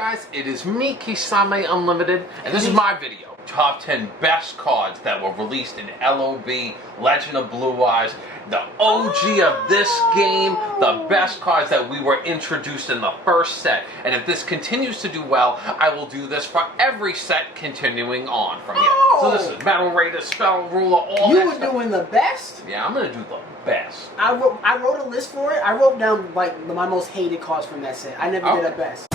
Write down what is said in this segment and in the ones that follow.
guys, it is me, Kisame Unlimited, and this is my video. Top 10 best cards that were released in LOB, Legend of Blue Eyes, the OG of this game, the best cards that we were introduced in the first set. And if this continues to do well, I will do this for every set continuing on from here. So this is Metal Raider, Spell Ruler, all that stuff. You were doing the best? Yeah, I'm going to do the best. I wrote a list for it. I wrote down like my most hated cards from that set. I never did a best.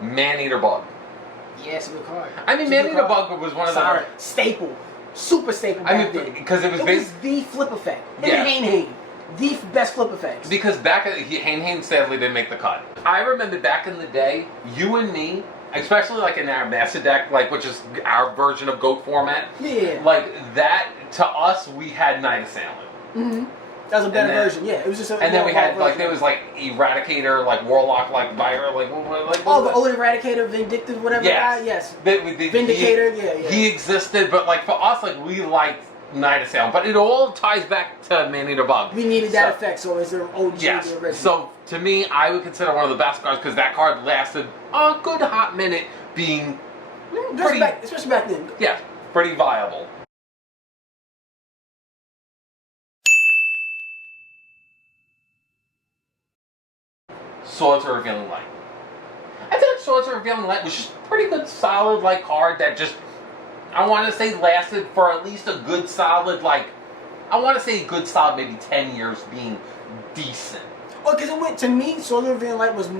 Maneater Bug. Yeah, it's a good card. I mean, Maneater Bug was one of the... staple. Super staple back then. Because it was the flip effect. And the best flip effects. Because back at... Hain sadly didn't make the cut. I remember back in the day, you and me, especially like in our Master deck, like which is our version of GOAT format. Yeah. Like that, to us, we had Night Assailant. Mm-hmm. That was a better version, yeah. It was just a and then we had, like, there was, like, Eradicator, like, Warlock, like, Buyer, like... Oh, the old Eradicator, Vindictive, whatever guy? Yes. Vindicator, yeah. He existed, but, like, for us, like, we liked Night Assailant. But it all ties back to Maneater Bug. We needed that effect, so is there OG the original? So, to me, I would consider one of the best cards, because that card lasted a good hot minute being pretty... Especially back then. Yeah, pretty viable. Swords of Revealing Light. I feel like Swords of Revealing Light was just a pretty good, solid, like, card that just, I want to say, lasted for at least a good, solid, like, I want to say a good, solid, maybe 10 years being decent. Well, because it went, to me, Swords of Revealing Light was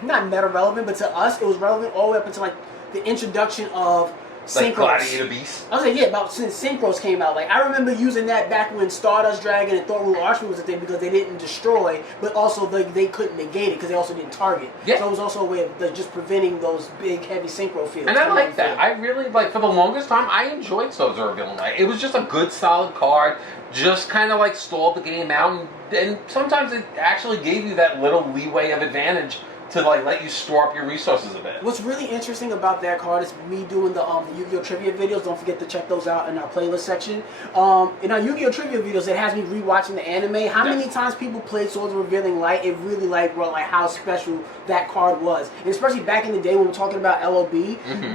not meta relevant, but to us, it was relevant all the way up until, like, the introduction of Like Synchros. Gladiator Beast? I was like, yeah, about since Synchros came out. Like, I remember using that back when Stardust Dragon and Thor Rule Archery was a thing because they didn't destroy, but also they couldn't negate it because they also didn't target. Yeah. So it was also a way of just preventing those big, heavy Synchro fields. And I like that. I really, like, for the longest time, I enjoyed Swords of Revealing Light. It was just a good, solid card. Just kind of, like, stalled the game out. And sometimes it actually gave you that little leeway of advantage to, like, let you store up your resources a bit. What's really interesting about that card is me doing the Yu-Gi-Oh! Trivia videos. Don't forget to check those out in our playlist section. In our Yu-Gi-Oh! Trivia videos, it has me rewatching the anime. How many times people played Swords of Revealing Light, it really, like, brought, like, how special that card was. And especially back in the day when we're talking about LOB,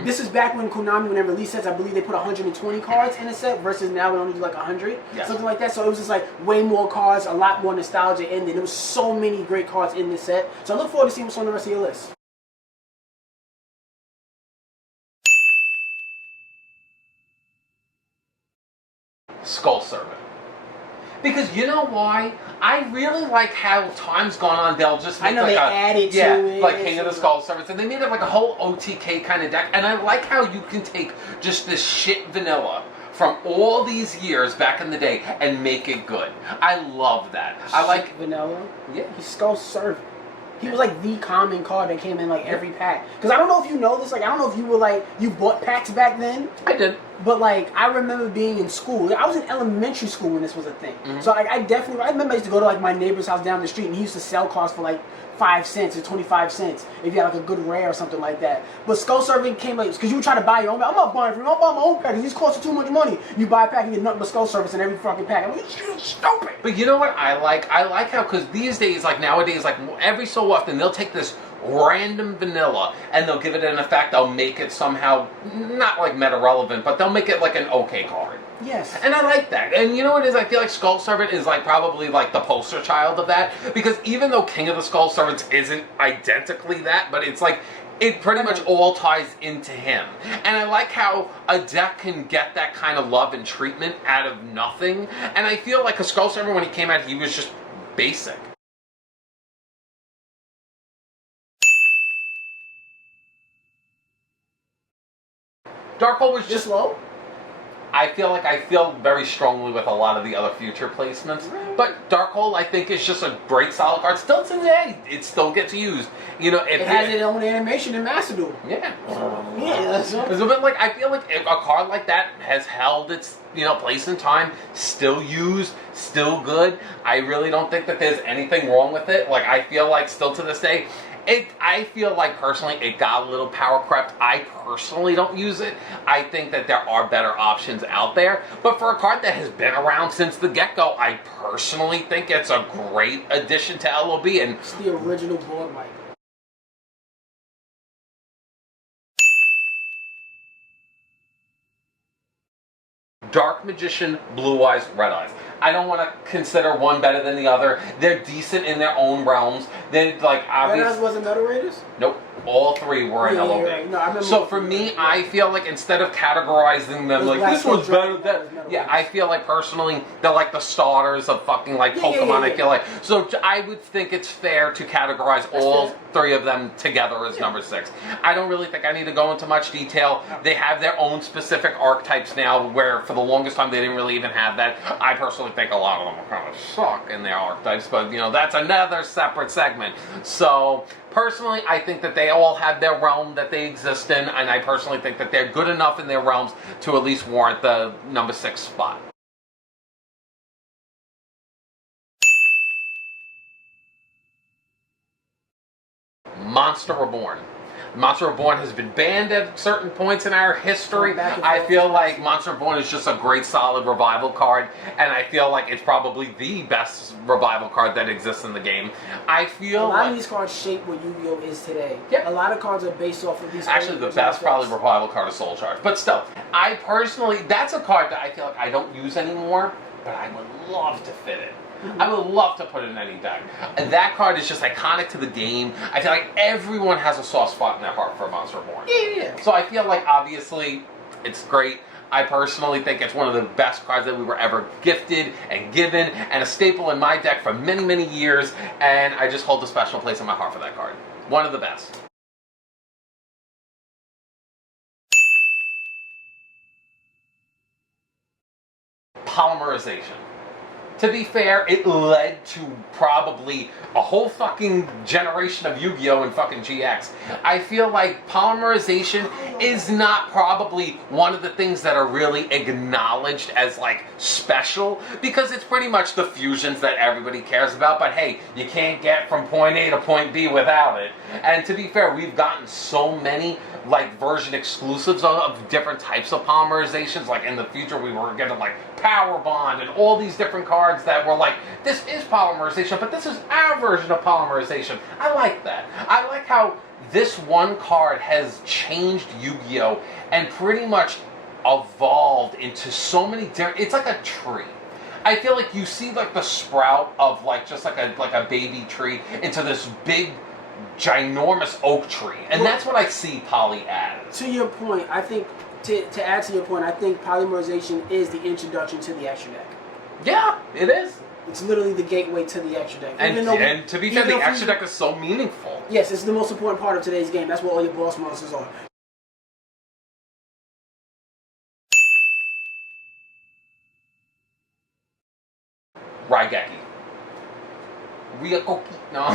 this is back when Konami, when they released sets, I believe they put 120 cards in a set, versus now we only do, like, 100. Something like that. So it was just, like, way more cards, a lot more nostalgia in there. There was so many great cards in this set. So I look forward to seeing what's on the rest of your list. Skull Servant. Because you know why? I really like how time's gone on. They'll just make they added to it. Like King of the Skull Servants, and they made it like a whole OTK kind of deck. And I like how you can take just this shit vanilla from all these years back in the day and make it good. I love that. I like vanilla. Yeah, he's Skull Servant. He was like the common card that came in like every pack. Because I don't know if you know this, like I don't know if you were like, you bought packs back then. I did. But like, I remember being in school. I was in elementary school when this was a thing. So like, I remember I used to go to like my neighbor's house down the street and he used to sell cards for like 5 cents or 25 cents if you had like a good rare or something like that. But Skull Servant came like, because you would try to buy your own. I'm not buying from you. I'm buying my own pack because these cost too much money. You buy a pack and get nothing but Skull Servants in every fucking pack. I'm like, you're stupid. But you know what I like? I like how, because these days, like nowadays, like every so often, they'll take this random vanilla and they'll give it an effect. They'll make it somehow, not like meta relevant, but they'll make it like an okay card. Yes. And I like that. And you know what it is? I feel like Skull Servant is like probably like the poster child of that. Because even though King of the Skull Servants isn't identically that, but it's like, it pretty much all ties into him. And I like how a deck can get that kind of love and treatment out of nothing. And I feel like a Skull Servant, when he came out, he was just basic. Darkhole was just low. I feel very strongly with a lot of the other future placements. But Darkhole, I think, is just a great solid card. Still today, it still gets used. You know, it has its own animation in Master Duel. Yeah. That's but like, I feel like a card like that has held its, you know, place in time, still used, still good. I really don't think that there's anything wrong with it. Like, I feel like still to this day, I feel like personally it got a little power crept. I personally don't use it. I think that there are better options out there. But for a card that has been around since the get-go, I personally think it's a great addition to LOB. And it's the original board wiper. Dark Magician, Blue Eyes, Red Eyes. I don't want to consider one better than the other. They're decent in their own realms. They're like obvious. Red Eyes wasn't Metal Raiders? Nope. All three were in LOB. Yeah. No, I remember so for me, I feel like instead of categorizing them like this one's better than I feel like personally they're like the starters of fucking like Pokemon. I feel like so I would think it's fair to categorize all three of them together as number 6. I don't really think I need to go into much detail. They have their own specific archetypes now, where for the longest time they didn't really even have that. I personally think a lot of them kind of suck in their archetypes, but you know that's another separate segment. So personally, I think that they all have their realm that they exist in, and I personally think that they're good enough in their realms to at least warrant the number 6 spot. Monster Reborn. Monster Reborn has been banned at certain points in our history. I feel like Monster Reborn is just a great solid revival card, and I feel like it's probably the best revival card that exists in the game. I feel a lot of these cards shape what Yu-Gi-Oh! Is today. Yeah. A lot of cards are based off of these. Actually, the best probably revival card is Soul Charge. But still, I personally, that's a card that I feel like I don't use anymore, but I would love to fit it. I would love to put it in any deck. And that card is just iconic to the game. I feel like everyone has a soft spot in their heart for Monster Reborn. Yeah. So I feel like, obviously, it's great. I personally think it's one of the best cards that we were ever gifted and given, and a staple in my deck for many, many years, and I just hold a special place in my heart for that card. One of the best. Polymerization. To be fair, it led to probably a whole fucking generation of Yu-Gi-Oh! And fucking GX. I feel like polymerization is not probably one of the things that are really acknowledged as like special, because it's pretty much the fusions that everybody cares about, but hey, you can't get from point A to point B without it. And to be fair, we've gotten so many like version exclusives of different types of polymerizations. Like in the future we were getting like Power Bond and all these different cards that were like, this is polymerization, but this is our version of polymerization. I like that. I like how this one card has changed Yu-Gi-Oh! And pretty much evolved into so many different, it's like a tree. I feel like you see like the sprout of like just like a baby tree into this big ginormous oak tree, and that's what I see poly as. To your point, I think to add to your point, I think polymerization is the introduction to the extra deck. Yeah, it is. It's literally the gateway to the extra deck. And to be fair, the extra deck is so meaningful. Yes, it's the most important part of today's game. That's what all your boss monsters are. Rygeki. Rygeki. No.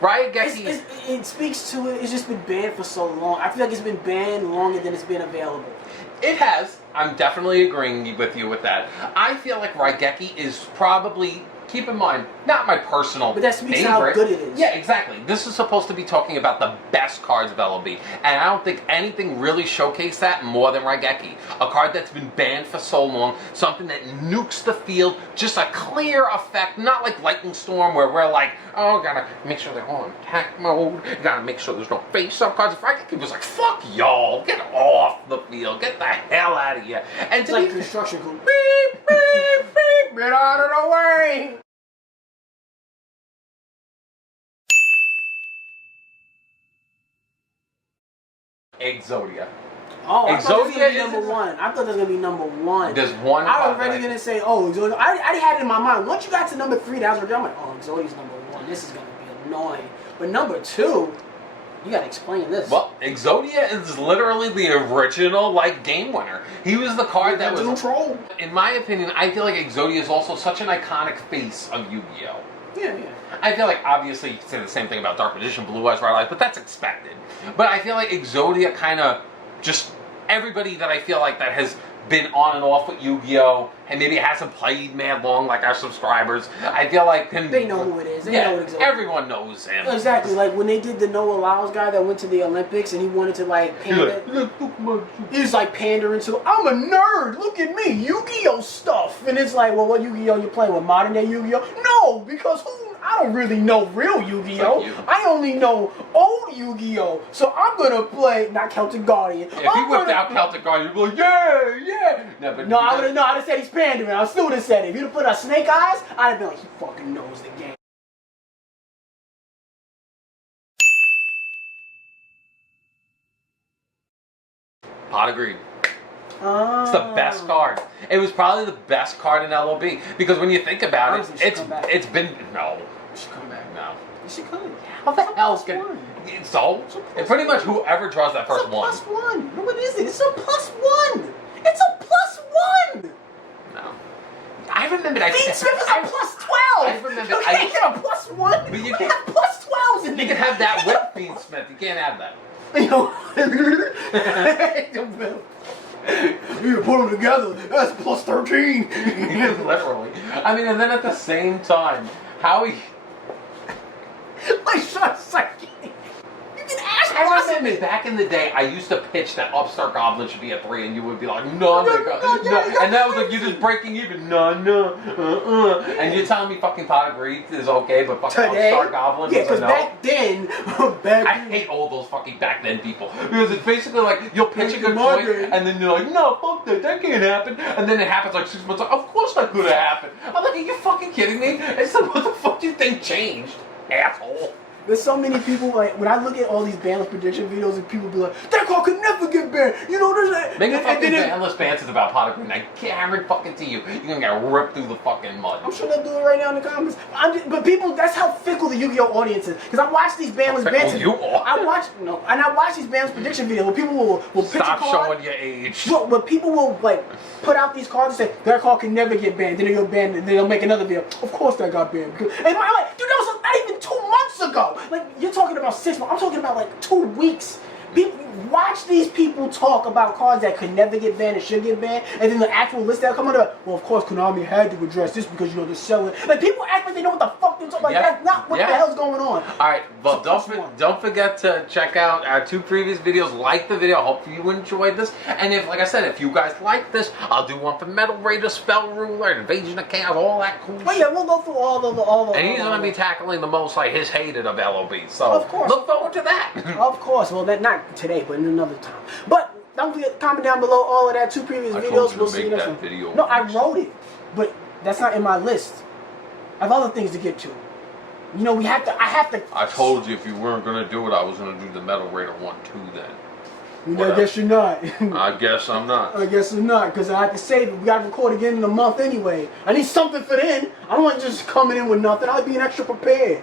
Rygeki. It speaks to it. It's just been banned for so long. I feel like it's been banned longer than it's been available. It has. I'm definitely agreeing with you with that. I feel like Rygeki is probably, keep in mind, not my personal but that speaks favorite. how good it is. Yeah, exactly. This is supposed to be talking about the best cards of LOB, and I don't think anything really showcased that more than Rygeki. A card that's been banned for so long, something that nukes the field, just a clear effect, not like Lightning Storm where we're like, oh, gotta make sure they're all in attack mode, gotta make sure there's no face-up cards. Rygeki was like, fuck y'all, get off the field, get the hell out of here. And it's like construction crew. Beep, beep, beep, get out of the way. Oh, Exodia. I thought this was gonna be Exodia number one. I thought this was gonna be number one. There's one. I was already gonna say, oh, Exodia. I already had it in my mind. Once you got to number 3, that was I'm like, oh, Exodia's number 1. This is gonna be annoying. But number 2, you gotta explain this. Well, Exodia is literally the original like game winner. He was the card that was troll. In my opinion, I feel like Exodia is also such an iconic face of Yu-Gi-Oh! Yeah. I feel like obviously you can say the same thing about Dark Magician, Blue Eyes, Red Eyes, but that's expected. But I feel like Exodia kind of just everybody that I feel like that has been on and off with Yu-Gi-Oh! And maybe hasn't played mad long like our subscribers. I feel like him. They know who it is. They know what Exodia. Everyone knows him. Exactly. Like when they did the Noah Lyles guy that went to the Olympics and he wanted to like pander. He was like pandering to, I'm a nerd. Look at me, Yu-Gi-Oh stuff. And it's like, well, what Yu-Gi-Oh you play with? Modern day Yu-Gi-Oh? No, because I don't really know real Yu-Gi-Oh. I only know old Yu-Gi-Oh. So I'm gonna play not Celtic Guardian. If he whipped out Celtic Guardian, you'd be like, yeah. No, I would have said he's pandering. I still would have said it. If you'd have put out Snake Eyes, I'd have been like, he fucking knows the game. Pot of Greed. It's the best card. It was probably the best card in LOB because when you think about it, it's been no. You should come back. No. You should come. How the hell's gonna? So and pretty much whoever draws that first one. It's a +1. No, what is it? It's a +1. It's a +1. No. I remember that. Dean Smith is a +12. I remember. You can't get a +1. But you can have +12s in You can have that with Dean Smith. You can't have that. You know. You put them together. That's +13. Literally. I mean, and then at the same time, Howie. Like, shut up, you can ask I remember back in the day, I used to pitch that Upstart Goblin should be a 3, and you would be like, no, nigga, and that was like, you're just breaking even, no, and you're telling me fucking Pot of Greed is okay, but fucking Upstart Goblin is a no? back then, I hate all those fucking back then people, because it's basically like, you'll pitch a good point, and then you're like, no, fuck that can't happen, and then it happens like 6 months, like, of course that could have happened. I'm like, are you fucking kidding me? It's like, what the fuck do you think changed, asshole? There's so many people, like, when I look at all these banless prediction videos and people be like, that card could never get banned, you know, there's Make a fucking bandless bands about Pot of Greed, and I can't fucking to you. You're gonna get ripped through the fucking mud. I'm sure they'll do it right now in the comments. But people, that's how fickle the Yu-Gi-Oh audience is. Because I watch these bandless bands. I watch these bandless prediction videos where people will pitch a card. Stop showing your age. Where people will, like, put out these cards and say, that card can never get banned. Then they'll ban it, and then they'll make another video. Of course that got banned. And I'm like, dude, that was not even 2 months ago. Like, you're talking about 6 months. I'm talking about like 2 weeks. Watch these people talk about cards that could never get banned and should get banned, and then the actual list that'll come out. Well, of course, Konami had to address this because, you know, they're selling. Like, people act like they know what the fuck they're talking about. Like, that's not what the hell's going on. All right, well, don't forget to check out our 2 previous videos. Like the video. Hopefully you enjoyed this. And if, like I said, if you guys like this, I'll do one for Metal Raider, Spell Ruler, Invasion of Chaos, all that cool shit. Oh yeah, we'll go through all the. And he's going to be tackling the most, like, his hated of LOB. So, of course, look forward to that. Of course. Well, not today, but in another time. But don't forget, comment down below all of that 2 previous videos. We'll see you next one. No, I wrote it, but that's not in my list. I have other things to get to. You know, I have to. I told you if you weren't gonna do it, I was gonna do the Metal Raider 1 too. Then. You know, I guess you're not. I guess I'm not. I guess I'm not, because I have to save it. We got to record again in a month anyway. I need something for then. I don't want just coming in with nothing. I'll be extra prepared.